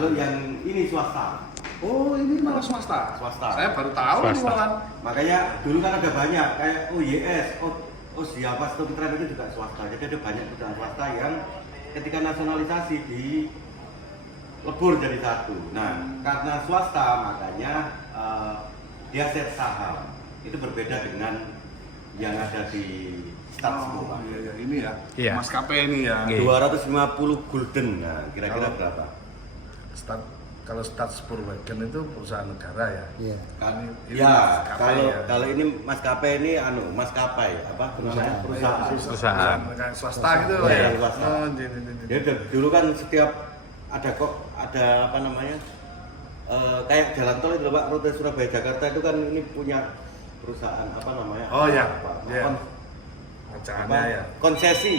Kalau yang ini swasta. Oh, ini malah swasta. Swasta. Saya baru tahu ini malah. Makanya dulu kan ada banyak kayak OYS, Osiapa, Stop Trend itu juga swasta. Jadi ada banyak perusahaan swasta yang ketika nasionalisasi di lebur jadi satu. Nah, karena swasta makanya dia set saham. Itu berbeda dengan yang ada di Statsburg. Iya, ini ya. Iya. Maskapai ini ya. 250 gulden. Nah, kira-kira berapa? Kalau Statsburg-Wagen itu perusahaan negara ya. Iya. Ini Ya, maskapai kalau ini maskapai ini maskapai apa namanya? Perusahaan. Kayak swasta gitu Iya, ya. swasta. Oh, ini. Ya dulu kan setiap ada apa namanya? Kayak jalan tol itu loh, Pak, rute Surabaya Jakarta itu kan ini punya perusahaan apa namanya? Oh ya. Apa? Iya. Apa? Pecahannya ya. Konsesi.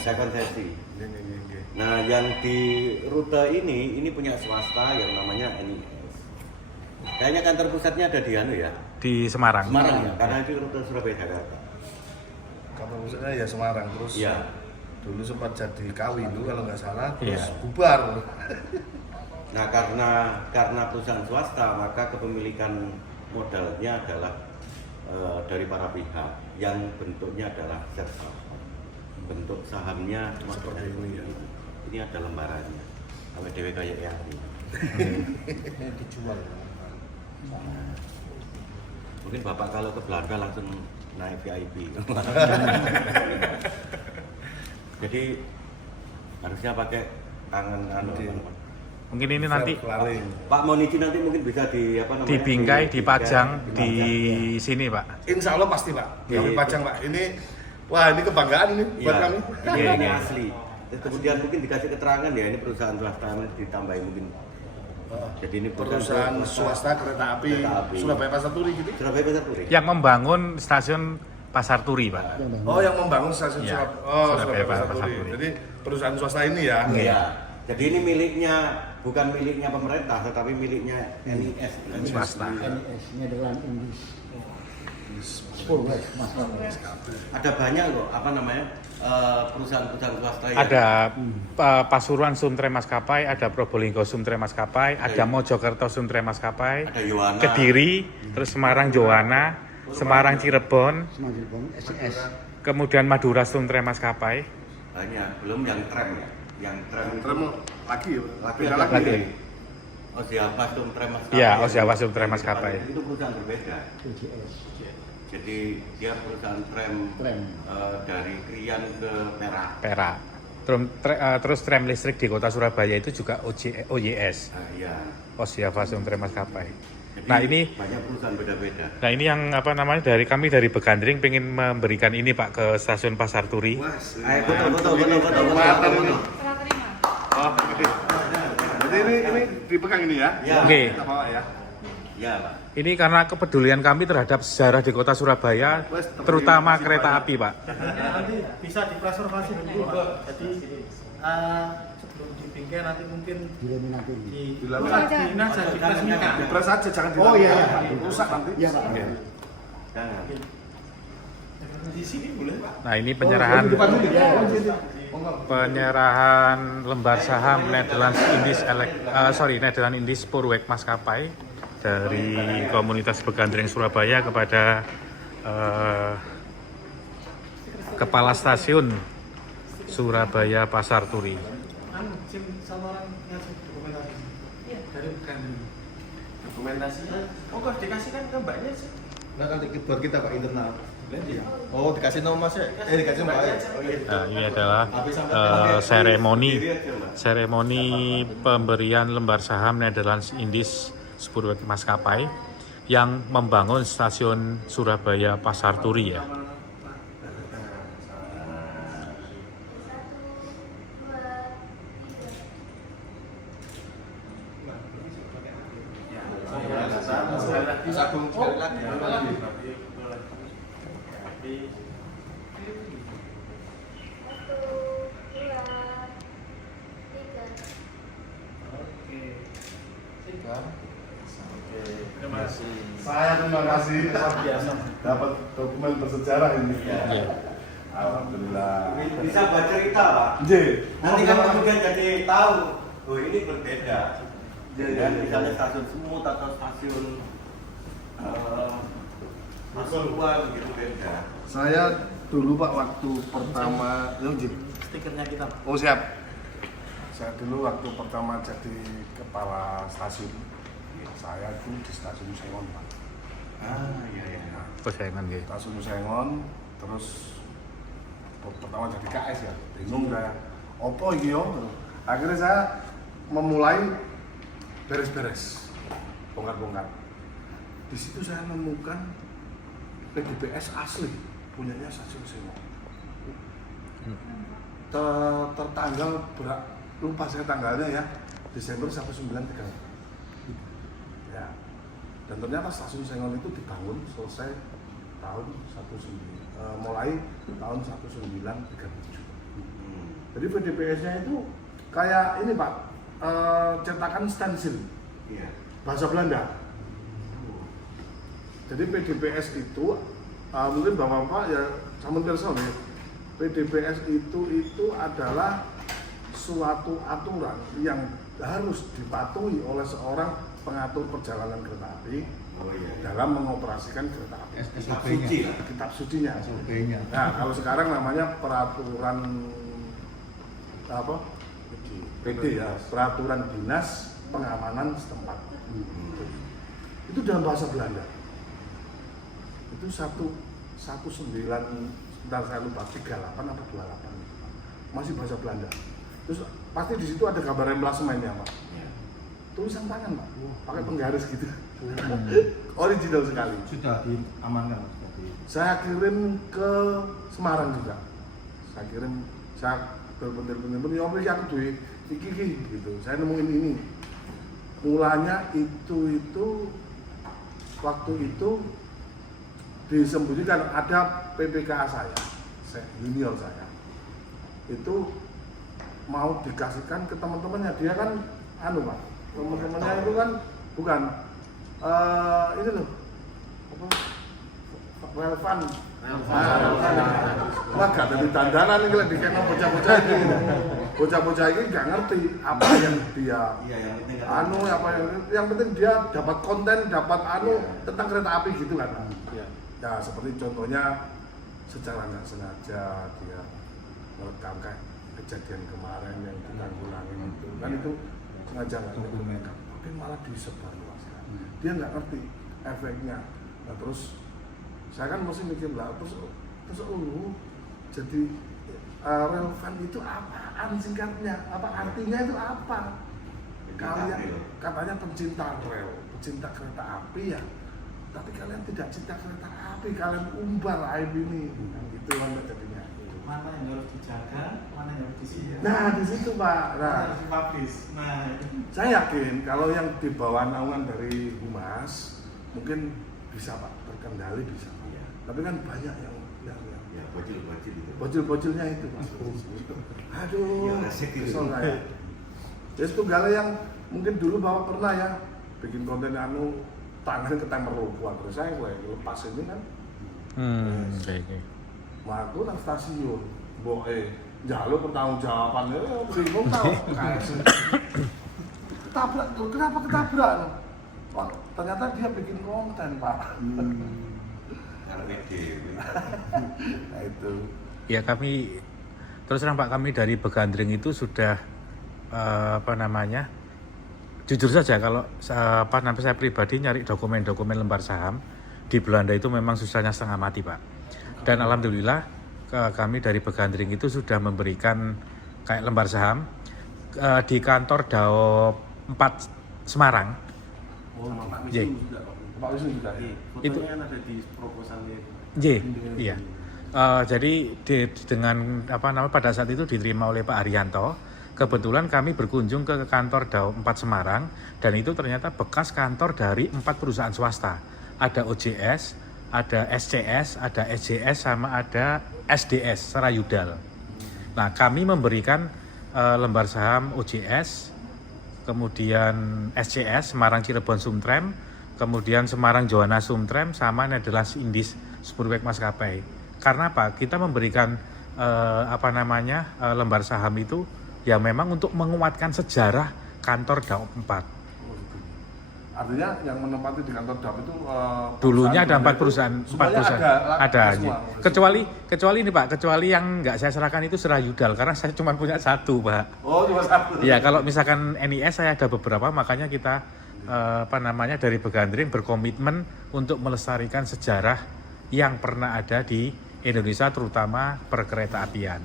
Saya konsesi. Ini. Nah, yang di rute ini punya swasta yang namanya NIS. Kayaknya kantor pusatnya ada di ya? Di Semarang. Semarang ya, karena itu rute Surabaya Jakarta. Kalau misalnya ya Semarang terus. Iya. Dulu sempat jadi KAW itu kalau nggak salah terus Iya. bubar. Nah, karena perusahaan swasta, maka kepemilikan modalnya adalah dari para pihak yang bentuknya adalah set saham. Bentuk sahamnya Seperti ini ya. Ini ada lembarannya. Sampai dewe kayak yang ini. Dijual. Mungkin Bapak kalau ke Belanda langsung naik VIP. Jadi harusnya pakai tangan Mungkin ini nanti Pak Monici nanti mungkin bisa di apa namanya? dibingkai, dipajang di sini, Pak. Insya Allah pasti Pak. Iya, Kami iya. pajang Pak. Wah ini kebanggaan ini buat Iya, kami. ini asli. Terus kemudian mungkin dikasih keterangan ya ini perusahaan swasta ditambahin mungkin. Jadi ini Perusahaan swasta kereta api Surabaya Pasar Turi gitu. Surabaya Pasar Turi. Yang membangun stasiun Pasar Turi, Pak. Oh yang membangun stasiun Iya. Surabaya Pasar Turi. Jadi perusahaan swasta ini ya. Iya. Jadi ini miliknya bukan miliknya pemerintah tetapi miliknya NIS Swasta. NIS, Nederland Indies. Spoorweg, Ada banyak loh apa namanya perusahaan-perusahaan swasta yang Ada Pasuruan Sumtre Maskapai, ada Probolinggo Sumtre Maskapai, ada Mojokerto Sumtre Maskapai, ada Yohana. Kediri, terus Semarang Jowana, Semarang Cirebon, Semarang, SIS. kemudian Madura Sumtre Maskapai. Banyak, belum yang tram ya. Yang tram Tram lagi ya. beda lagi. Osiapa Sumtre Maskapai. Iya, Osiapa Sumtre Maskapai. Itu perusahaan berbeda. OJS. Jadi dia perusahaan tram dari Krian ke Perak. Perak. Terus tram listrik di kota Surabaya itu juga OYS, Nah, iya. Osiapa Sumtre Maskapai. Jadi Nah ini banyak perusahaan beda-beda. Nah ini yang apa namanya kami dari Begandring pengen memberikan ini Pak ke stasiun Pasar Turi. Ayo foto. Serah terima. Oh, ini. Jadi ini dipegang ini ya. Ya. Oke. Kita bawa ya. Ya, Pak. Ini karena kepedulian kami terhadap sejarah di kota Surabaya, terutama kereta api, Pak. Nanti bisa dipreservasi dulu Pak. Jadi sebelum dibingkai nanti mungkin Dilaminati. dilaminasi aja diresmikan. Dipres aja jangan Oh, iya, iya. rusak nanti. Iya Pak. Jangan. Di sini boleh Pak. Nah ini penyerahan Iya. penyerahan lembar saham Nederland Indies Spoorweg Maskapai dari komunitas Begandring Surabaya kepada Kepala Stasiun Surabaya Pasar Turi. Sim Samaran ngasih dokumentasi. Iya. Dari bukan. Dokumentasinya, oh kok dikasih kan ke mbaknya sih? Nah kan buat kita Pak internal. Oh dikasih nama Mas ya? Dikasih Mbak ya? Oh iya. Nah, ini adalah seremoni pemberian lembar saham Nederland Indies Spoorweg Maskapai yang membangun stasiun Surabaya Pasar Turi ya. Saya terima kasih dapat dokumen bersejarah ini. Alhamdulillah. Bisa buat cerita, Pak. J. Nanti kan kemudian jadi tahu, oh ini berbeda. Dan misalnya stasiun Semut atau stasiun luar begitu beda. Saya dulu Pak waktu pertama, Stikernya kita. oh siap. Saya dulu waktu pertama jadi kepala stasiun, saya itu di stasiun Sengon Pak. Iya. Persaingan gitu. Stasiun Sengon, terus pertama jadi KS ya, bingung saya. Opo iki yo? Akhirnya saya memulai beres-beres, bongkar-bongkar. Di situ saya menemukan PDPS asli, punyanya stasiun Sengon. Tertanggal lupa saya tanggalnya ya, Desember 1930. Ya. Dan ternyata stasiun Sengon itu dibangun selesai tahun mulai tahun 1937. Jadi PDPS-nya itu kayak ini Pak, cetakan stensil Iya. bahasa Belanda. Jadi PDPS itu mungkin Bapak ya sama perso ya. PDPS itu adalah suatu aturan yang harus dipatuhi oleh seorang pengatur perjalanan kereta api dalam mengoperasikan kereta api. Kitab suci lah. Kitab sucinya. SOP-nya. Nah, kalau sekarang namanya peraturan apa? PD ya, peraturan dinas pengamanan setempat. Itu dalam bahasa Belanda. Itu 19 sebentar saya lupa 38 atau 28. Masih bahasa Belanda. Terus pasti di situ ada gambar emplasemennya, Pak. Tulisan tangan, Pak. Pakai penggaris gitu. Original sekali. Sudah diamankan berarti. Saya kirim ke Semarang juga. Saya bener-bener ya wis aku duwe iki gitu. Saya nemuin ini. Mulanya itu waktu itu disembunyikan ada PPKA saya junior saya. Itu mau dikasihkan ke teman-temannya, dia kan Pak. Teman-temannya itu kan bukan ini loh. Apa? Relevan. Wah, gak ada dandanan ini lagi kayak bocah-bocah ini. Bocah-bocah ini nggak ngerti apa yang dia Iya, yang penting kan. yang penting dia dapat konten, dapat tentang kereta api gitu kan. Ya seperti contohnya secara nggak sengaja dia merekam kayak kejadian kemarin yang ditanggulangi itu kan itu sengaja nggak, tapi malah disebarluaskan. Dia nggak ngerti efeknya. Nah, terus saya kan mesti mikir lah terus jadi relevan itu apaan singkatnya, apa artinya itu apa? Kalian katanya pencinta pencinta kereta api ya, tapi kalian tidak cinta kereta api, kalian umbar aib ini, gitu kan jadinya. Mana yang harus dijaga, mana yang harus disihkan. Nah di situ Pak, Mana harus dipublish. Nah, saya yakin kalau yang di bawah naungan dari Humas mungkin bisa Pak, terkendali bisa. Tapi kan banyak yang Ya, bocil-bocil itu. bocil-bocilnya itu Pak. Aduh, Ya, resik itu. kesel saya. Jadi tunggal yang mungkin dulu Bapak pernah ya bikin konten tangan ketempel kuat terus saya lepas ini kan. Oke. Waktu nang stasiun, jalur pertanggungjawaban bingung tahu. Ketabrak, kenapa ketabrak? Wah, ternyata dia bikin konten Pak. Kalau media. Nah itu. Ya kami terus terang Pak, kami dari Begandring itu sudah jujur saja kalau saya pribadi nyari dokumen-dokumen lembar saham di Belanda itu memang susahnya setengah mati Pak. Dan alhamdulillah kami dari Begandring itu sudah memberikan kayak lembar saham di kantor Daop 4 Semarang. Pak J. Wisnu juga. Pak Wisnu juga. Itu Fotonya kan ada di proposalnya. iya. Jadi dengan pada saat itu diterima oleh Pak Arianto. Kebetulan kami berkunjung ke kantor Daop 4 Semarang dan itu ternyata bekas kantor dari 4 perusahaan swasta. Ada OJS, ada SCS, ada SJS, sama ada SDS, Serayudal. Nah, kami memberikan lembar saham OJS, kemudian SCS, Semarang Cirebon Sumtrem, kemudian Semarang Johanna Sumtrem, sama Netherlands Indies Spoorweg Maskapai. Karena apa? Kita memberikan lembar saham itu ya memang untuk menguatkan sejarah kantor Daop 4. Artinya yang menempati di kantor DAP itu Dulunya ada 4 itu perusahaan, semuanya ada. semua. Kecuali ini Pak, kecuali yang nggak saya serahkan itu Serayudal karena saya cuma punya 1 Pak. Oh, cuma 1. Ya kalau misalkan NIS saya ada beberapa, makanya kita dari Begandring berkomitmen untuk melestarikan sejarah yang pernah ada di Indonesia, terutama perkereta apian.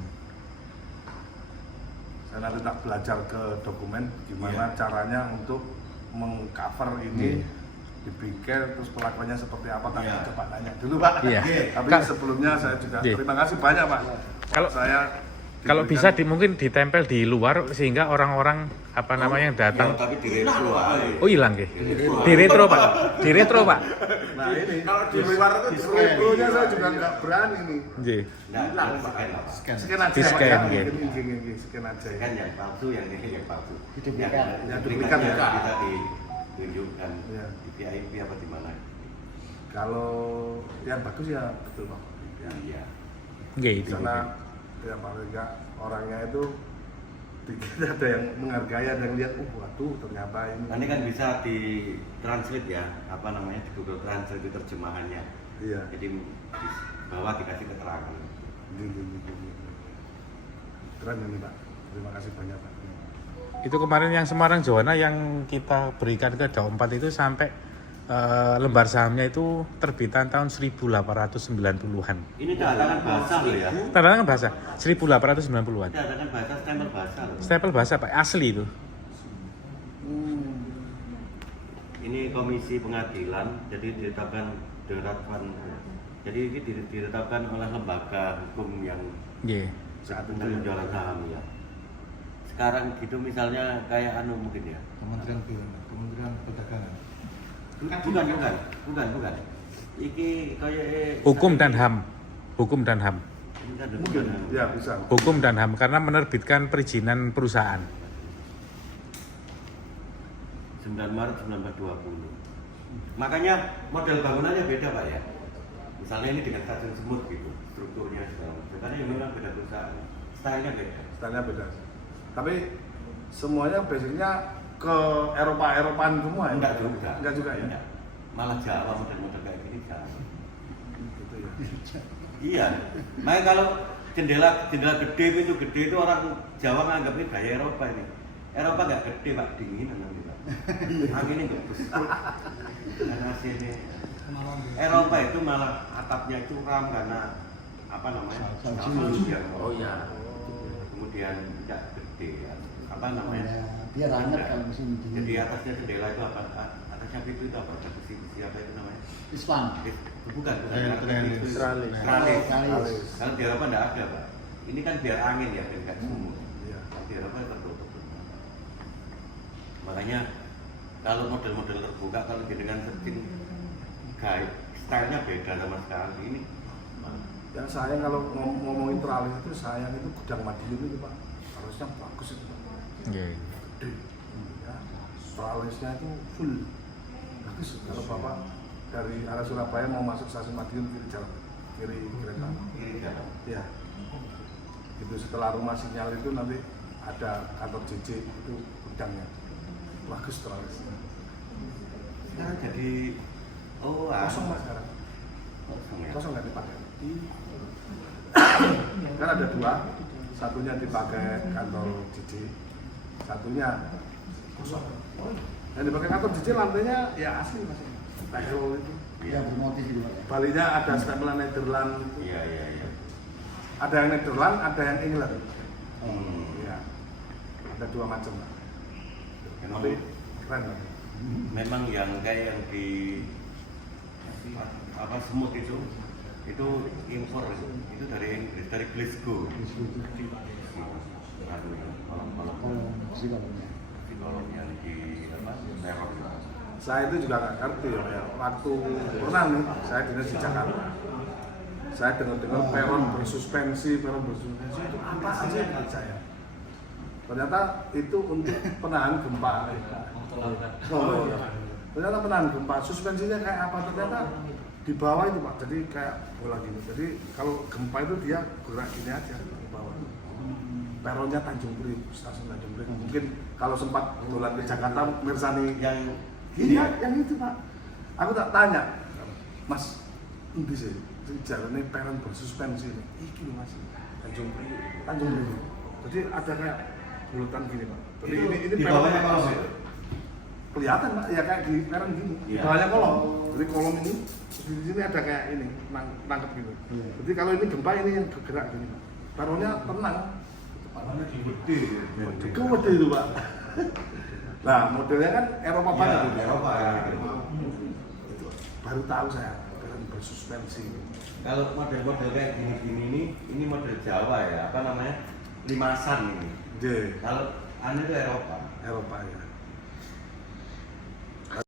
Saya nanti tak belajar ke dokumen gimana caranya untuk mengcover ini, dipikir terus pelakuannya seperti apa. Tapi coba tanya dulu Pak. Iya. Tapi sebelumnya saya juga terima kasih banyak Pak. Kalau bisa mungkin ditempel di luar sehingga orang-orang yang datang. tapi di retro aja. Oh hilang nggih. Di retro Pak. Di retro Pak. Nah ini kalau di luar itu di retronya saya juga nggak berani nih. Nggih. Nah, Scan aja Di Pak, scan, ya. nggih. Scan aja. kan yang palsu, yang ini yang palsu. Yang duplikat ya. Bisa ditunjukkan Iya. di VIP apa di mana. Kalau yang bagus ya betul Pak. Ya. Iya. Nggih, Di sana ya paling enggak orangnya itu dikit ada yang menghargai, ada yang lihat, waduh ternyata ini. Nanti kan bisa di translate ya, di Google Translate itu terjemahannya. Iya. Jadi di bawah dikasih keterangan. Keren ini Pak. Terima kasih banyak Pak. Itu kemarin yang Semarang Jowana yang kita berikan ke Daop 4 itu sampai lembar sahamnya itu terbitan tahun 1890-an. Ini cadangan bahasa loh ya. Cadangan bahasa 1890-an. Cadangan bahasa stempel bahasa loh. Stempel bahasa Pak, asli itu. Ini komisi pengadilan, jadi ditetapkan jadi ini ditetapkan oleh lembaga hukum yang Nggih. tentang penjualan saham ya. Sekarang gitu misalnya kayak mungkin ya. Kementerian BUMN, Kementerian Perdagangan. Bukan. Iki kayak Hukum dan HAM. Mungkin ya bisa. Hukum dan HAM karena menerbitkan perizinan perusahaan. 9 Maret 1920. Makanya model bangunannya beda Pak ya. Misalnya ini dengan stasiun semut gitu, strukturnya segala macam. Karena ini memang beda perusahaan. Stylenya beda. Stylenya beda. Tapi semuanya basicnya ke Eropa-Eropaan semua ya? Enggak juga. Enggak juga ya? Enggak. Malah Jawa model-model kayak gini Jawa. Gitu ya. Iya. Makanya kalau jendela gede itu orang Jawa nganggapnya gaya Eropa ini. Eropa nggak gede Pak, dingin nanti Pak. Anginnya nggak besar. Dan AC-nya. Eropa itu malah atapnya itu ram karena salju ya. Oh iya. Kemudian tidak gede ya. Biar hangat kalau musim dingin. Jadi atasnya jendela itu apa? Atasnya pintu itu apa? Ada besi apa itu namanya? Islam. Bukan. Tralis. Tralis. Kalau di Eropa tidak ada Pak. Ini kan biar angin ya, biar nggak sumur. Iya. Di Eropa tertutup. Makanya kalau model-model terbuka, kalau dengan setting guide, stylenya beda sama sekali. Ini Yang sayang kalau ngomongin tralis itu sayang itu gudang Madiun itu Pak. Harusnya bagus itu Pak. Nggih. Gede. Ya. Tralisnya itu full. Bagus kalau Bapak dari arah Surabaya mau masuk stasiun Madiun kiri jalan kiri kereta. ini jalan. Ya. Itu setelah rumah sinyal itu nanti ada kantor JJ itu gudangnya. Bagus tralisnya. Sekarang jadi Kosong Mas sekarang. Kosong ya. Kosong nggak dipakai. Kan ada 2, satunya dipakai kantor JJ, satunya kosong. Yang dipakai kantor JJ lantainya ya asli Mas. Tegel itu. Ya bermotif juga. Balinya ada stempelan Nederland. Iya. Ada yang Nederland, ada yang England. Ya. Ada 2 macam Pak. Tapi keren Pak. Memang yang kayak yang di semut itu impor itu dari Inggris, dari Glasgow. Kalau psikolognya. Psikolog yang di Merok. Saya itu juga nggak ngerti ya. Waktu pernah nih, saya dinas di Jakarta. Saya dengar peron bersuspensi itu apa aja menurut saya. Ternyata itu untuk penahan gempa. Ternyata penahan gempa. Suspensinya kayak apa? Ternyata di bawah itu Pak. Jadi kayak bola gini. Jadi kalau gempa itu dia gerak gini aja di bawah. Peronnya Tanjung Priok, stasiun Tanjung Priok. Mungkin kalau sempat dolan ke Jakarta, mirsani Yang Gini Iya, ya? yang itu Pak. Aku tak tanya, Mas, ini sih, jalannya peron bersuspensi ini. Iki loh Mas, Tanjung Priok. Jadi ada kayak bulatan gini Pak. Jadi Itu ini di peron bawahnya yang kolong pas. itu? Kelihatan Pak, ya kayak di peron gini. Iya. Bawahnya kolong. Jadi kolom ini, terus di sini ada kayak ini, nangkep gitu. Iya. Jadi kalau ini gempa ini yang bergerak gini Pak. Peronnya tenang. Warnanya gede. Gede itu Pak. Nah, modelnya kan Eropa Iya, banget itu. Eropa, ya. Itu baru tahu saya peron bersuspensi. Kalau model-model kayak gini-gini ini model Jawa ya, apa namanya? Limasan ini. J. Kalau anu itu Eropa. Eropa ya.